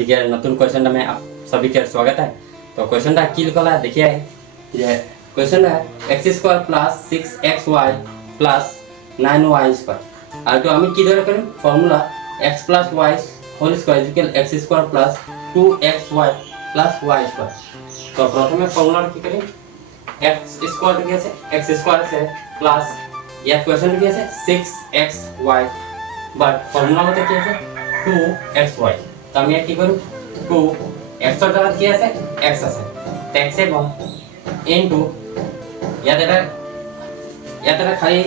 आज के नतून क्वेश्चन में आप सभी का स्वागत है। तो क्वेश्चन की लिखा है, देखिए ये क्वेश्चन है x² plus 6xy plus 9y²। আর তো আমি কি ধরে করি formula x + y whole square = x² plus 2xy plus y²। তো প্রথমে ফর্মুলা কি করি x² কি আছে x² আছে প্লাস ইয়ার কোশ্চেন কি আছে 6xy বাট ফর্মুলা মতে কি আছে 2xy। তো আমি কি করব 2x এর জায়গা কি আছে x আছে তো x এবং ইনটু ইয়াতে খালি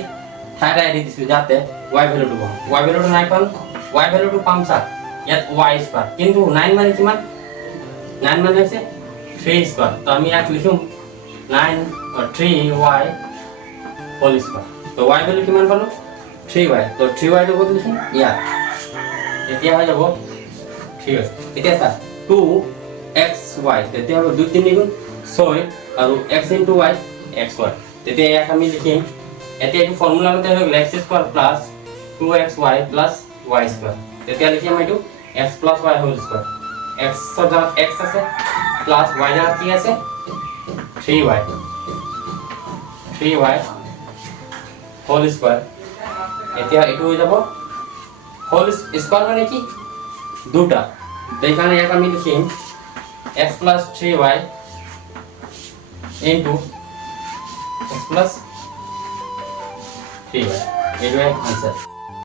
থাইরা এরি দিছি যাতে y ভ্যালুটো পাম y ভ্যালুটো নাই পাম y ভ্যালুটো পাম স্যার ইয়াত y² কিন্তু 9 মানে কিমান 9 মানে আছে 3² তো আমি এক লিখুম 9 or 3y হোল স্কয়ার। তো y ভ্যালু কিমান পালো 3y। তো 3y টো কত লিখিম ইয়াত এতিয়া হৈ যাব ঠিক আছে। এতিয়া স্যার 2xy তেতিয়া হ'ব 2 3 গুণ 6 আৰু x * y xy। তেতিয়া ইয়াক আমি লিখিম এতিয়া এই ফর্মুলা মতে হৈ গ'ল x² plus 2xy plus y²। তেতিয়া লিখিম এইটো x plus y whole square. x এর জায়গা x আছে প্লাস y এর জায়গা কি আছে 3y হোল স্কয়ার। এতিয়া এটো হৈ যাব হোল স্কয়ার মানে কি দুটা। তো এখানে এক আমি লিখিম x plus 3y into x plus 3y। এই আনসার।